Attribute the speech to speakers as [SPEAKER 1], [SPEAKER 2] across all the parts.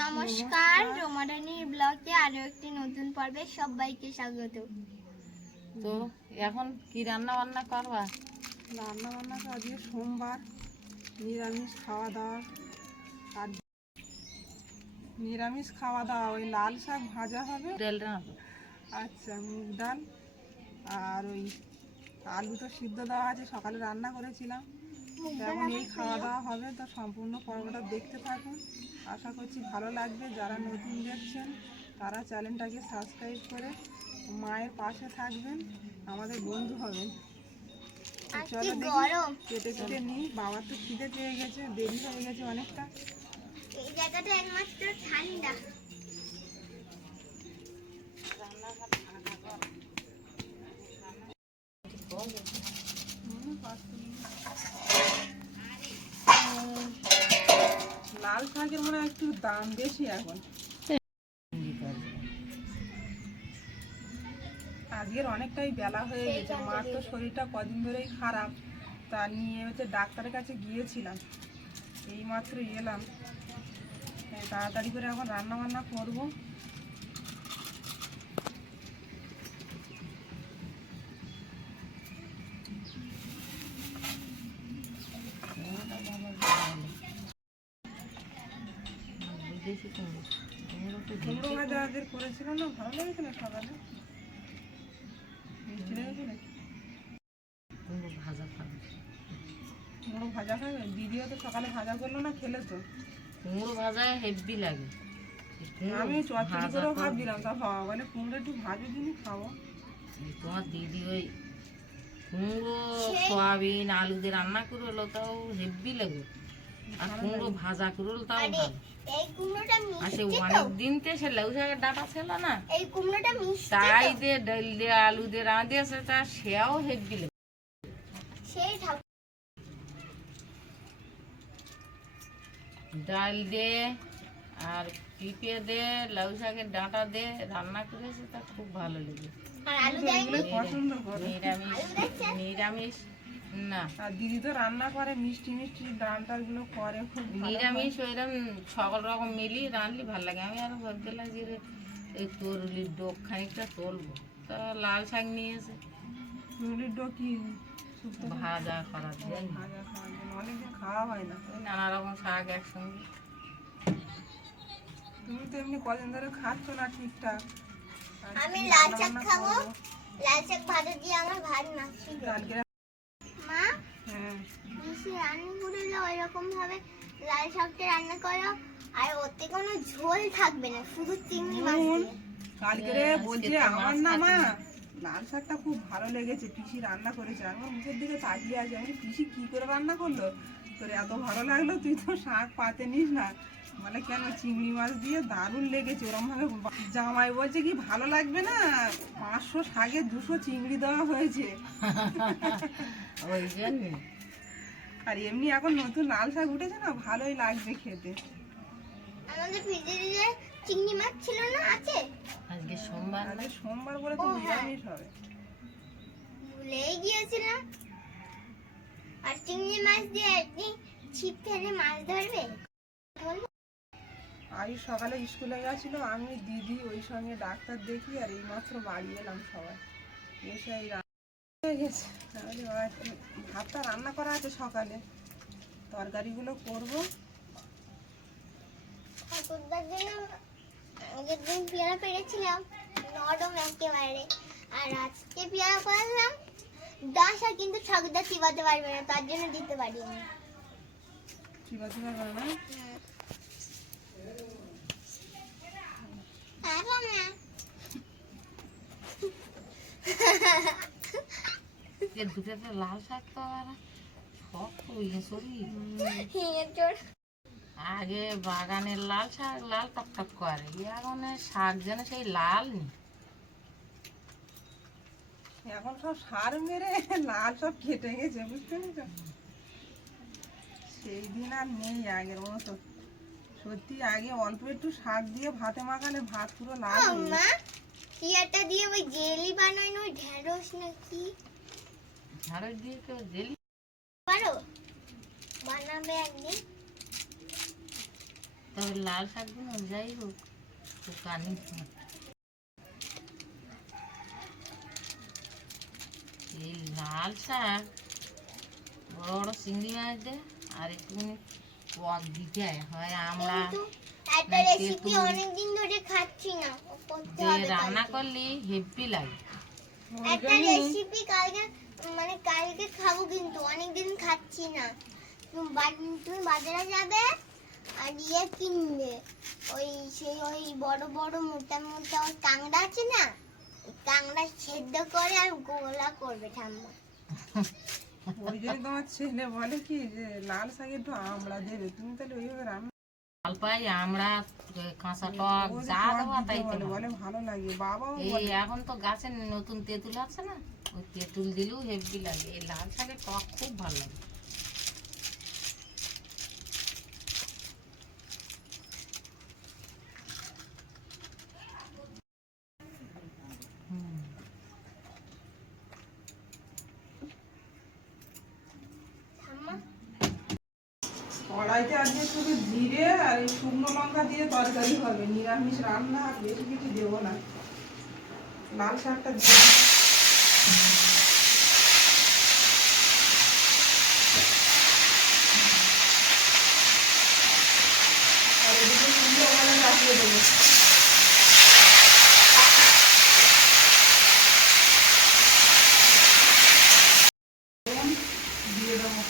[SPEAKER 1] নমস্কার রোমারানির ব্লগে আরও একটি নতুন পর্বে সবাইকে স্বাগত।
[SPEAKER 2] তো এখন কি রান্না বান্না করবা?
[SPEAKER 3] রান্না বান্না তো আজকে সোমবার নিরামিষ খাওয়া দাওয়া। আর নিরামিষ খাওয়া দাওয়া ওই লাল শাক ভাজা হবে।
[SPEAKER 2] ডাল রান্না
[SPEAKER 3] আচ্ছা মুগ ডাল। আর ওই আলু তো সিদ্ধ দেওয়া আছে সকালে রান্না করেছিলাম। এখন এই খাওয়া দাওয়া হবে তো সম্পূর্ণ পর্বটা দেখতে থাকুন। আশা করছি ভালো লাগবে। যারা নতুন দেখছেন তারা চ্যানেলটাকে সাবস্ক্রাইব করে মায়ের পাশে থাকবেন আমাদের বন্ধু হবেন। চলো দেখি কেটে কেটে নিই বাবার তো খিদে পেয়ে গেছে দেরি হয়ে গেছে অনেকটা।
[SPEAKER 1] এই জায়গাটা একমাত্র ঠান্ডা।
[SPEAKER 3] লাল শাকের মনে একটু দাম বেশি এখন। আজকের অনেকটাই বেলা হয়ে গেছে। মার তো শরীরটা কদিন ধরেই খারাপ। তা নিয়ে হচ্ছে ডাক্তারের কাছে গিয়েছিলাম। এই মাত্র এলাম। তাড়াতাড়ি করে এখন রান্না বান্না করব।
[SPEAKER 2] বিদেশি কুমড়ো কুমড়ো
[SPEAKER 3] ভাজা আজকের করেছিল না? ভালো লেগেছে না সকালে মিষ্টি লেগেছে নাকি?
[SPEAKER 2] কুমড়ো ভাজা খাবে।
[SPEAKER 3] কুমড়ো ভাজা খাবে? দিদিও তো সকালে ভাজা করল না খেলে তো।
[SPEAKER 2] কুমড়ো ভাজা হেভি লাগে।
[SPEAKER 3] আমি চচড়ি করেও ভাবছিলাম তা বাবা বলে কুমড়ো একটু ভাজে দিনই খাব
[SPEAKER 2] তোমার দিদি ওই কুমড়ো সয়াবিন আলু দিয়ে রান্না করল তাও হেভি লাগে। আর কুমড়ো ভাজা করল তাও ভালো।
[SPEAKER 1] এই কুমড়োটা
[SPEAKER 2] আর সে
[SPEAKER 1] মিষ্টি তো।
[SPEAKER 2] অনেক দিন তে সে লেউ শাকের ডাটা ছিল না।
[SPEAKER 1] এই কুমড়োটা মিষ্টি
[SPEAKER 2] তাই
[SPEAKER 1] তো
[SPEAKER 2] ডাল দিয়ে আলু দিয়ে রাঁধে তা সেও হেভি
[SPEAKER 1] সেই
[SPEAKER 2] ডাল দে আর পিঁপে দে লাউ শাকের ডাঁটা দে রান্না করেছে তা খুব ভালো লেগে
[SPEAKER 1] আর আলু
[SPEAKER 3] তো এগুলো
[SPEAKER 1] দেয়নি?
[SPEAKER 3] পছন্দ করে
[SPEAKER 2] নিরামিষ নিরামিষ। না।
[SPEAKER 3] আর দিদি তো রান্না করে মিষ্টি মিষ্টি ডাল টালগুলো করে খুব
[SPEAKER 2] নিরামিষ ওইরকম সকল রকম মিলিয়ে রাঁধলে ভালো লাগে। আমি আরও ভাবছিলাম যে রে, এই তরুলির ডোক খানিকটা তুলবো। তা লাল শাক নিয়েছে
[SPEAKER 3] রুলির ডো কি
[SPEAKER 2] ভাজা করার জন্য।
[SPEAKER 3] অনেকদিন খাওয়া হয় না।
[SPEAKER 2] নানা রকম শাক একসঙ্গে।
[SPEAKER 3] তুমি তো এমনি কদিন ধরে খাচ্ছ না ঠিকঠাক।
[SPEAKER 1] আমি লাল
[SPEAKER 3] রান্না
[SPEAKER 1] শাক খাব লাল শাক ভাজা দিয়ে আমার ভাত
[SPEAKER 3] হ্যাঁ
[SPEAKER 1] বেশি রান্না করলে ওইরকম ভাবে লাল শাকটা রান্না করো আর ওতে কোনো ঝোল থাকবে না শুধু চিংড়ি মাছ
[SPEAKER 3] কালকে রে
[SPEAKER 2] হ্যাঁ,
[SPEAKER 3] বলছে আমার না মা লাল শাকটা খুব ভালো লেগেছে পিসি রান্না করেছে আমার মুখের দিকে তাকিয়ে আছে আমি পিসি কি করে রান্না করল? তোর এত ভালো লাগল তুই তো শাক পাতে নিস না। মানে কেন চিংড়ি মাছ দিয়ে দারুণ লেগেছে ওরম ভাবে জামাই বলছে কি ভালো লাগবে না? পাঁচশো শাকে দুশো চিংড়ি দেওয়া হয়েছে।
[SPEAKER 2] ওই জন্য
[SPEAKER 3] আর এমনি এখন নতুন লাল শাক উঠেছে না ভালোই লাগবে খেতে।
[SPEAKER 1] আমাদের ফ্রিজে চিংড়ি মাছ ছিল না আছে?
[SPEAKER 2] আজকে সোমবার।
[SPEAKER 3] আজকে সোমবার বলে তো
[SPEAKER 1] হ্যাঁ।
[SPEAKER 3] নিরামিষ হবে।
[SPEAKER 1] ভুলেই গিয়েছিলাম। আর চিংড়ি মাছ দিয়ে একদিন ছিপ ফেলে মাছ ধরবে?
[SPEAKER 3] আয়ুষ সকালে স্কুলে গেছিল আমি দিদি ওই সঙ্গে ডাক্তার দেখি আর এইমাত্র বাড়ি এলাম সবাই। এসে এই হয়ে গেছে। তাহলে ভাতটা রান্না করা আছে সকালে। তরকারিগুলো করব।
[SPEAKER 1] ঠাকুরদার জন্য আগের দিন পেয়ারা পেরেছিলাম নরম একেবারে। আর আজকে পেয়ারা ডাসা কিন্তু ঠাকুরদা চিবাতে পারবে না তার জন্য দিতে পারিনি।
[SPEAKER 3] না
[SPEAKER 1] পারলাম না।
[SPEAKER 2] যে দুটোতে লাল শাক তো আগে বাগানের লাল শাক লাল টক টক করে এখন শাক যেন সেই লাল নি
[SPEAKER 3] এখন সব সার মেরে লাল সব কেটে গেছে বুঝতে পেরেছ? সেই দিন আর নেই আগের মতো। সত্যি আগে অল্প একটু শাক দিয়ে ভাতে মাখালে ভাত পুরো লাল
[SPEAKER 1] কি একটা দিয়ে ওই জেলি বানায় না ওই ঢেঁড়স নাকি?
[SPEAKER 2] ঝাড়ের দিয়ে কেউ জেলি
[SPEAKER 1] পারো বানাবে একদিন
[SPEAKER 2] তবে লাল শাকগুলো যাই হোক শুকানি এই লাল শাক বড় বড় চিংড়ি মাছ দে আর একটু পদ দিতে হয় হয় আমরা।
[SPEAKER 1] অনেকদিন ধরে খাচ্ছি না
[SPEAKER 2] দিয়ে রান্না। করলে হেভি লাগে
[SPEAKER 1] একটা রেসিপি কালকে মানে কালকে খাব কিন্তু, অনেকদিন খাচ্ছি না। তুমি বাজারে যাবে আর ইয়ে কিনবে। ওই সেই ওই বড় বড় মোটা মোটা ওই কাংড়া আছে না কাংড়া সেদ্ধ করে আর গোলা করবে ঠাম্মা।
[SPEAKER 3] ওই জন্য তোমার ছেলে বলে কি যে, লাল শাকে একটু আমড়া দেবে। তুমি তাহলে ওইভাবে রান্না
[SPEAKER 2] লাল পাই আমরা কাঁচা টক
[SPEAKER 3] যা
[SPEAKER 2] দেওয়া তাই
[SPEAKER 3] ভালো লাগে বাবাও
[SPEAKER 2] এই এখন তো গাছের নতুন তেঁতুল আছে না ওই তেঁতুল দিলেও হেভি লাগে। এই লাল শাকের টক খুব ভালো লাগে।
[SPEAKER 3] কড়াইতে আজকে শুধু জিরে আর এই শুকনো লঙ্কা দিয়ে তরকারি হবে, নিরামিষ রান্না, আর বেশি কিছু দেবো না। লাল শাকটা দিয়ে আর দেবো নুন দিয়ে দেবো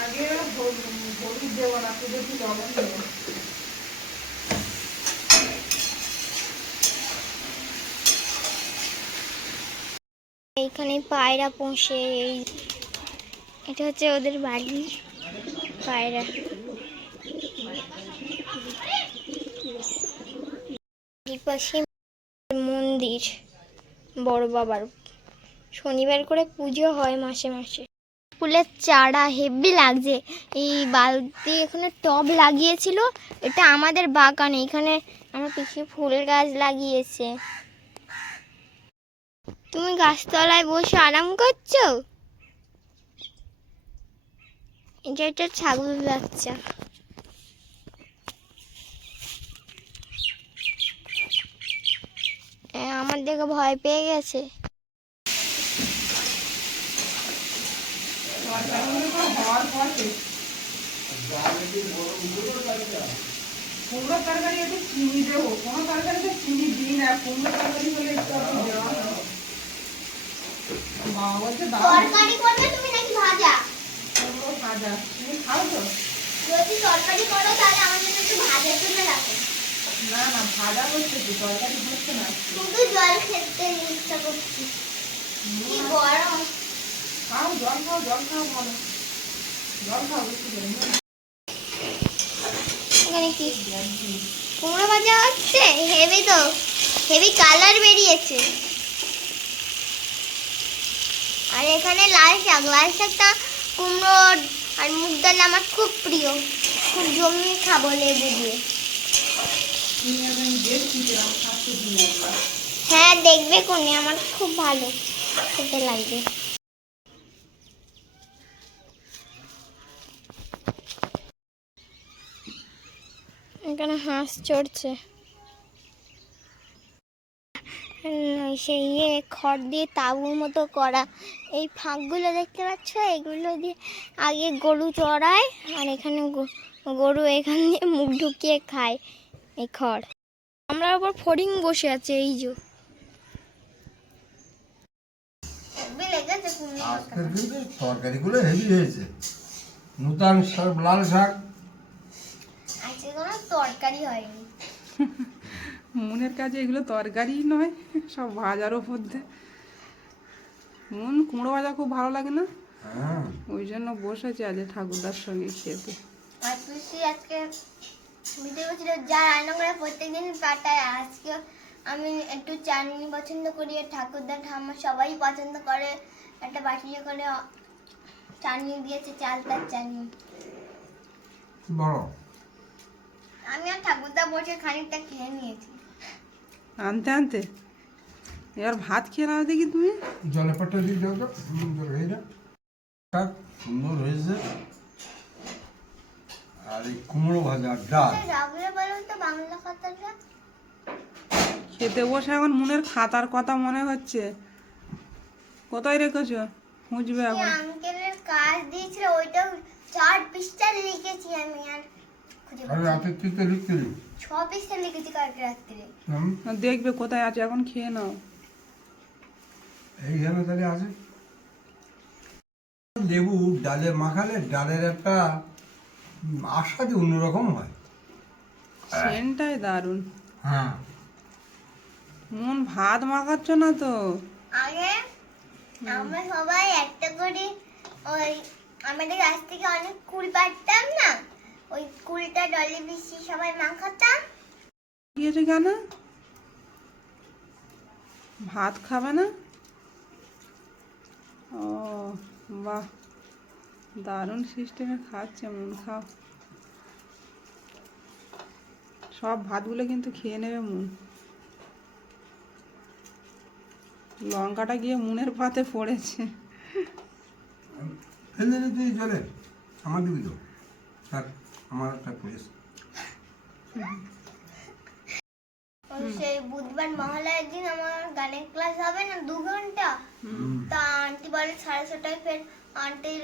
[SPEAKER 3] আগে হলুদ না শুধু একটু লবণ দেবো
[SPEAKER 1] এইখানে পায়রা পোষে, এই এটা হচ্ছে ওদের বাড়ির পায়রা। মন্দির, বড় বাবার। শনিবার করে পুজো হয় মাসে মাসে। ফুলের চারা হেভি লাগছে। এই বালতি এখানে টব লাগিয়েছিল, এটা আমাদের বাগানে, এখানে আমার পিছিয়ে ফুল গাছ লাগিয়েছে। তুমি গাছতলায় বসে আরাম করছ? এটা একটা ছাগল বাচ্চা। আমার দেখে ভয় পেয়ে গেছে।
[SPEAKER 3] তরকারিগুলো তো হওয়ার পথে কুমড়োর তরকারি একটু চিনি দেবো। কোনো তরকারিতে চিনি দিই না কুমড়ো তরকারি হলে একটু দেওয়া হয়। বলছে
[SPEAKER 1] তরকারি করবে তুমি নাকি ভাজা?
[SPEAKER 3] কুমড়ো ভাজা। তুমি খাও তো।
[SPEAKER 1] যদি তরকারি করো তাহলে আমার জন্য একটু ভাজার জন্য রাখো।
[SPEAKER 3] না না ভাজা করছে তো তরকারি হচ্ছে না।
[SPEAKER 1] শুধু জল খেতে ইচ্ছা করছি। কি গরম।
[SPEAKER 3] খাও জল খাও জল খাও ভালো জল খাও বেশি
[SPEAKER 1] কি? কুমড়ো ভাজা হচ্ছে? হেভি তো। হেভি কালার বেরিয়েছে। আর এখানে লাল শাক। লাল শাকটা কুমড়ো আর মুগ ডাল আমার খুব প্রিয়। খুব জমিয়ে খাব লেবু দিয়ে। হ্যাঁ দেখবে কোনে। আমার খুব ভালো। খেতে লাগবে। এখানে হাঁস চড়ছে। সেই ইয়ে খড় দিয়ে তাঁবুর মতো করা। এই ফাঁকগুলো দেখতে পাচ্ছ? এগুলো দিয়ে আগে গরু চড়ায়, আর এখানে গরু এখান দিয়ে মুখ ঢুকিয়ে খায় এই খড়। আমরা আবার ফড়িং বসে আছে, এই যে।
[SPEAKER 4] তরকারিগুলো হেভি হয়েছে। নূতন লাল শাক
[SPEAKER 1] আজকে কোনো তরকারি হয়নি।
[SPEAKER 3] মনের কাছে এগুলো তরকারি নয় সব ভাজার ওপর দিয়ে মন কুমড়ো ভাজা খুব ভালো লাগে না?
[SPEAKER 4] হ্যাঁ।
[SPEAKER 3] ওই জন্য বসেছি আজ ঠাকুরদার সঙ্গে খেতে।
[SPEAKER 1] আর তুলসী আজকে ভিডিও করছিল যা রান্না করে প্রত্যেকদিন পাঠায় আজকে আমি একটু চাটনি পছন্দ করি আর ঠাকুরদা ঠাম্মা সবাই পছন্দ করে। একটা বাটিয়ে করে চাটনি দিয়েছে চালতার চাটনি।
[SPEAKER 4] বড়
[SPEAKER 1] আমি আর ঠাকুরদা বসে খানিকটা খেয়ে নিয়েছি।
[SPEAKER 3] আনতে আনতে? এবার ভাত খেয়ে নাও দেখি তুমি।
[SPEAKER 4] জলে পাট্টা দিয়ে দাও তো সুন্দর হয়ে না শাক সুন্দর হয়েছে। আর এই কুমড়ো ভাজা ডাল।
[SPEAKER 1] বাংলা কথাটা
[SPEAKER 3] খেতে বসে এখন মনের খাতার কথা মনে হচ্ছে। কোথায় রেখেছ? খুঁজবে এখন।
[SPEAKER 1] আঙ্কেলের কাজ দিয়েছিল ওইটা চার পৃষ্ঠা লিখেছি আমি আর।
[SPEAKER 3] দেখবে কোথায় আছে এখন খেয়ে নাও।
[SPEAKER 4] এইখানে তাহলে আছে। লেবু ডালে মাখালে ডালের একটা উম, আস্বাদই অন্যরকম হয়।
[SPEAKER 3] সেন্টটাই দারুণ।
[SPEAKER 4] হ্যাঁ।
[SPEAKER 3] মন ভাত মাখাচ্ছ না তো?
[SPEAKER 1] আগে আমরা সবাই একটা করে ওই আমাদের গাছ থেকে অনেক কুল পাড়তাম না? ওই কুলটা ডলে বেশি সবাই মাখাতাম
[SPEAKER 3] দিয়েছে কেন? ভাত খাবে না? ও বাহ দারুণ সিস্টেমে খাচ্ছে মন খাও। সব ভাতগুলো কিন্তু খেয়ে নেবে মন। লঙ্কাটা গিয়ে মুনের পাতে পড়েছে।
[SPEAKER 4] ফেলে দে তুই জলে আমার দিবি তো। আমার একটা
[SPEAKER 1] ওই সেই বুধবার মহালয়ের দিন আমার গানের ক্লাস হবে না দু ঘণ্টা। তা আন্টি বলে সাড়ে ছটায় ফের আন্টির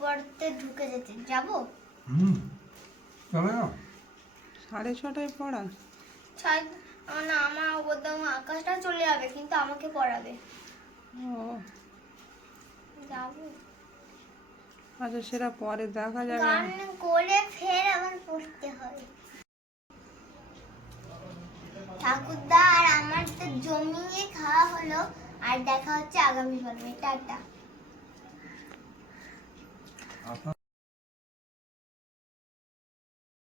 [SPEAKER 1] পড়তে ঢুকে যেতে। যাব?
[SPEAKER 4] হুম। চলে
[SPEAKER 3] সাড়ে ছটায় পড়া
[SPEAKER 1] ছাই না আমার ওদের আকাশটা চলে যাবে কিন্তু আমাকে পড়াবে।
[SPEAKER 3] ও।
[SPEAKER 1] যাব।
[SPEAKER 3] আচ্ছা সেটা পরে দেখা যাবে।
[SPEAKER 1] গান করে ফের আবার পড়তে হবে। ঠাকুরদা আর আমার তো জমিয়ে খাওয়া হলো। আর দেখা হচ্ছে আগামী পর্বে। টাটা।